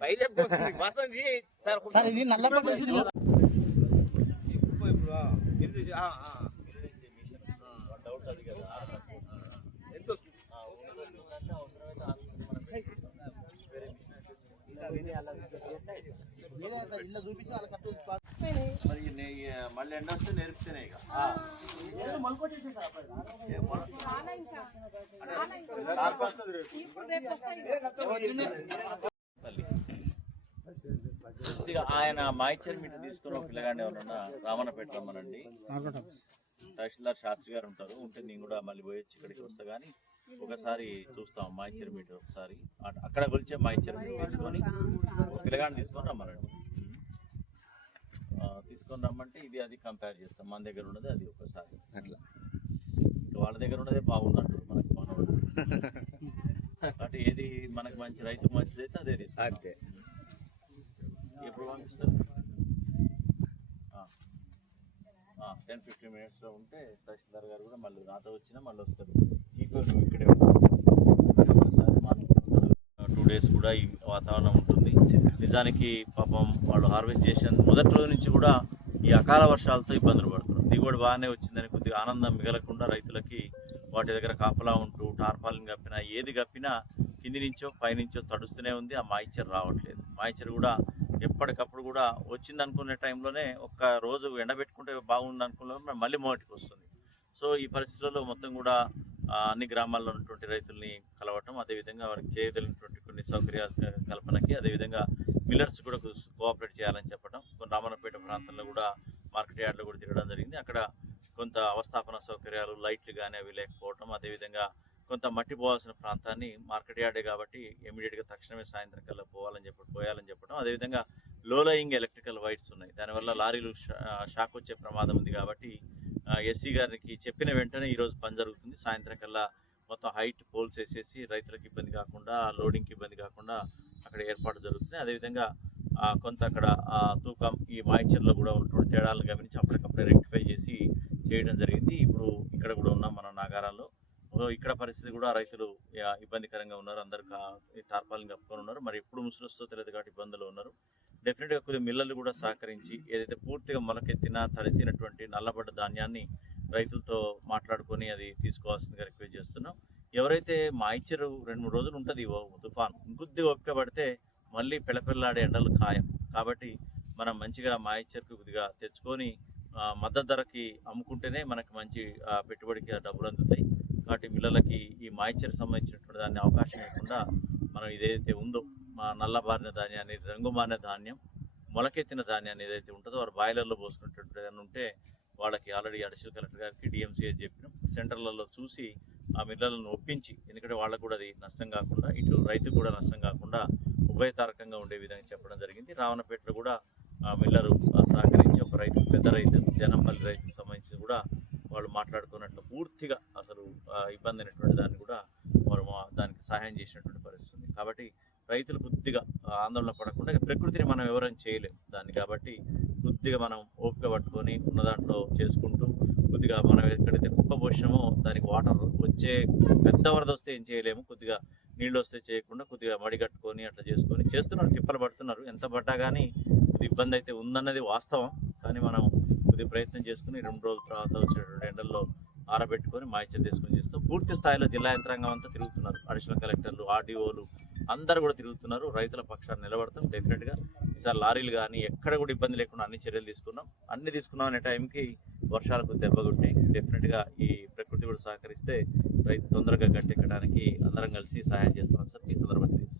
పైదే sir ఇది నల్ల చిక్కుపోయి ఇప్పుడు, డౌట్ అది కదా ఆ. ఎంత వస్తుంది? ఏదో సార్ ఇల్లు చూపించి వాళ్ళ కట్టు మరి నే- మళ్ళీ ఎండ వస్తే నేర్పుతేనే ఇక. ఏదో మొలకొచ్చేసింది సార్ అబ్బాయి. తల్లి. ఇక ఆయన మాయిచర్ మీటర్ తీసుకున్న ఒక పిల్లగాడిని ఎవరన్నా రామన్నపేట రమ్మనండి తహసీల్దార్ శాస్త్రి గారు ఉంటారు. ఉంటే నేను కూడా మళ్ళీ పోయొచ్చు ఇక్కడికి వస్తా కానీ ఒకసారి చూస్తాం మాయిచర్ మీటర్ ఒకసారి. అట- అక్కడ కొలిచే మాయిచర్ మీటర్ తీసుకొని ఒక పిల్లగాడిని తీసుకొని రమ్మనండి. ఆ, తీసుకొని రమ్మంటే ఇది అది కంపేర్ చేస్తాం. మన దగ్గర ఉన్నది అది ఒకసారి. అట్లా. వాళ్ళ దగ్గర ఉన్నదే బాగుందంటారు మనకి మనోడు కాబట్టి ఏది మనకి మంచి రైతు మంచిది అయితే అదే తీసుకుంటాం. అంతే. ఎప్పుడు పంపిస్తారు? టెన్ ఫిఫ్టీన్ మినిట్స్లో ఉంటే తహసీల్దార్ గారు కూడా మళ్ళీ నాతో వచ్చినా మళ్ళీ వస్తారు. ఈ నువ్వు ఇక్కడే డేస్ కూడా ఈ వాతావరణం ఉంటుంది. నిజానికి పాపం వాళ్ళు హార్వెస్ట్ చేసిన మొదటి రోజు నుంచి కూడా ఈ అకాల వర్షాలతో ఇబ్బందులు పడుతున్నారు. దిగుబడి బాగానే వచ్చిందని కొద్దిగా ఆనందం మిగలకుండా రైతులకి వాటి దగ్గర కాపలా ఉంటూ టార్పాలిన్ కప్పినా ఏది కప్పినా కింది నుంచో పైనుంచో తడుస్తూనే ఉంది. ఆ మాయిచర్ రావట్లేదు. మాయిచర్ కూడా ఎప్పటికప్పుడు కూడా వచ్చింది అనుకునే టైంలోనే ఒక్క రోజు ఎండబెట్టుకుంటే బాగుంది అనుకున్న మళ్ళీ మొదటికి వస్తుంది. సో ఈ పరిస్థితుల్లో మొత్తం కూడా అన్ని గ్రామాల్లో ఉన్నటువంటి రైతుల్ని కలవటం అదేవిధంగా వారికి చేయగలిగినటువంటి అన్ని సౌకర్యాల క- కల్పనకి అదేవిధంగా మిల్లర్స్ కూడా కోఆపరేట్ చేయాలని చెప్పడం కొన్ని రామన్నపేట ప్రాంతంలో కూడా మార్కెట్ యార్డ్లో కూడా తిరగడం జరిగింది. అక్కడ కొంత అవస్థాపన సౌకర్యాలు లైట్లు కానీ అవి లేకపోవటం అదేవిధంగా కొంత మట్టి పోవాల్సిన ప్రాంతాన్ని మార్కెట్ యార్డే కాబట్టి ఇమీడియట్గా తక్షణమే సాయంత్రం కల్లా పోవాలని చెప్పి పోయాలని చెప్పడం అదేవిధంగా లో లయింగ్ ఎలక్ట్రికల్ వైర్స్ ఉన్నాయి. దానివల్ల లారీలు షా- షాక్ వచ్చే ప్రమాదం ఉంది కాబట్టి ఎస్సీ గారికి చెప్పిన వెంటనే ఈరోజు పని జరుగుతుంది. సాయంత్రం కల్లా మొత్తం హైట్ పోల్స్ వేసేసి రైతులకు ఇబ్బంది కాకుండా లోడింగ్కి ఇబ్బంది కాకుండా అక్కడ ఏర్పాటు జరుగుతుంది. అదేవిధంగా కొంత అక్కడ తూకం ఈ మాయిచర్లో కూడా ఉన్నటువంటి తేడాలను గమనించి అప్పటికప్పుడే రెక్టిఫై చేసి చేయడం జరిగింది. ఇప్పుడు ఇక్కడ కూడా ఉన్నాం మన నాగారాల్లో ఇక్కడ పరిస్థితి కూడా రైతులు ఇబ్బందికరంగా ఉన్నారు. అందరు టార్పాలను కప్పుకొని ఉన్నారు. మరి ఎప్పుడు ముసులు వస్తుందో తెలియదు కాబట్టి ఇబ్బందులు ఉన్నారు. డెఫినెట్గా కొద్దిగా మిల్లర్లు కూడా సహకరించి ఏదైతే పూర్తిగా మొలకెత్తిన తడిసినటువంటి నల్లబడ్డ ధాన్యాన్ని రైతులతో మాట్లాడుకొని అది తీసుకోవాల్సిందిగా రిక్వెస్ట్ చేస్తున్నాం. ఎవరైతే మాయిచ్చరు రెండు మూడు రోజులు ఉంటుంది ఓ తుఫాన్ ఇంకొద్దిగా ఓపిక పడితే మళ్ళీ పిల్లపిల్లాడే ఎండలు ఖాయం. కాబట్టి మనం మంచిగా మాయిచర్కి కొద్దిగా తెచ్చుకొని మద్దతు ధరకి అమ్ముకుంటేనే మనకు మంచి పెట్టుబడికి డబ్బులు అందుతాయి. కాబట్టి మిల్లలకి ఈ మాయిచర్ సంబంధించినటువంటి దాన్ని అవకాశం లేకుండా మనం ఇదైతే ఉందో మా నల్లబారిన ధాన్యాన్ని రంగుమారిన ధాన్యం మొలకెత్తిన ధాన్యాన్ని ఏదైతే ఉంటుందో వారు బాయిలర్లో పోసుకునేటట్టు ఏదైనా ఉంటే వాళ్ళకి ఆల్రెడీ అడిషనల్ కలెక్టర్ గారికి డిఎంసీఏ చెప్పినాం. సెంటర్లలో చూసి ఆ మిల్లలను ఒప్పించి ఎందుకంటే వాళ్ళకు కూడా అది నష్టం కాకుండా ఇటు రైతుకు కూడా నష్టం కాకుండా ఉభయతారకంగా ఉండే విధంగా చెప్పడం జరిగింది. రావణపేటలో కూడా ఆ మిల్లరు సహకరించి ఒక రైతు పెద్ద రైతు జనంపల్లి రైతుకు సంబంధించి కూడా వాళ్ళు మాట్లాడుకున్నట్లు పూర్తిగా అసలు ఇబ్బంది అయినటువంటి దాన్ని కూడా వారు దానికి సహాయం చేసినటువంటి పరిస్థితి కాబట్టి రైతులు కొద్దిగా ఆందోళన పడకుండా ప్రకృతిని మనం ఎవరైనా చేయలేం. దాన్ని కాబట్టి కొద్దిగా మనం ఓపిక పట్టుకొని ఉన్న దాంట్లో చేసుకుంటూ కొద్దిగా మనం ఎక్కడైతే కుప్ప పోసినామో దానికి వాటర్ వచ్చే పెద్ద వరద వస్తే ఏం చేయలేము. కొద్దిగా నీళ్ళు వస్తే చేయకుండా కొద్దిగా మడి కట్టుకొని అట్లా చేసుకొని చేస్తున్నారు. తిప్పలు పడుతున్నారు. ఎంత పడ్డా కానీ ఇది ఇబ్బంది అయితే ఉందన్నది వాస్తవం. కానీ మనం కొద్దిగా ప్రయత్నం చేసుకుని రెండు రోజుల తర్వాత వచ్చేటువంటి ఎండల్లో ఆరబెట్టుకొని మాయిచర్ తీసుకొని చేస్తూ పూర్తి స్థాయిలో జిల్లా యంత్రాంగం అంతా తిరుగుతున్నారు. అడిషనల్ కలెక్టర్లు ఆర్డీఓలు అందరూ కూడా తిరుగుతున్నారు. రైతుల పక్షాన్ని నిలబడతాం. డెఫినెట్గా ఈసారి లారీలు కానీ ఎక్కడ కూడా ఇబ్బంది లేకుండా అన్ని చర్యలు తీసుకున్నాం. అన్ని తీసుకున్నాం అనే టైంకి వర్షాలకు దెబ్బగొట్టి డెఫినెట్గా ఈ ప్రకృతి కూడా సహకరిస్తే రైతు తొందరగా గట్టెక్కడానికి అందరం కలిసి సహాయం చేస్తాం సార్. ఈ సందర్భంగా తెలుసు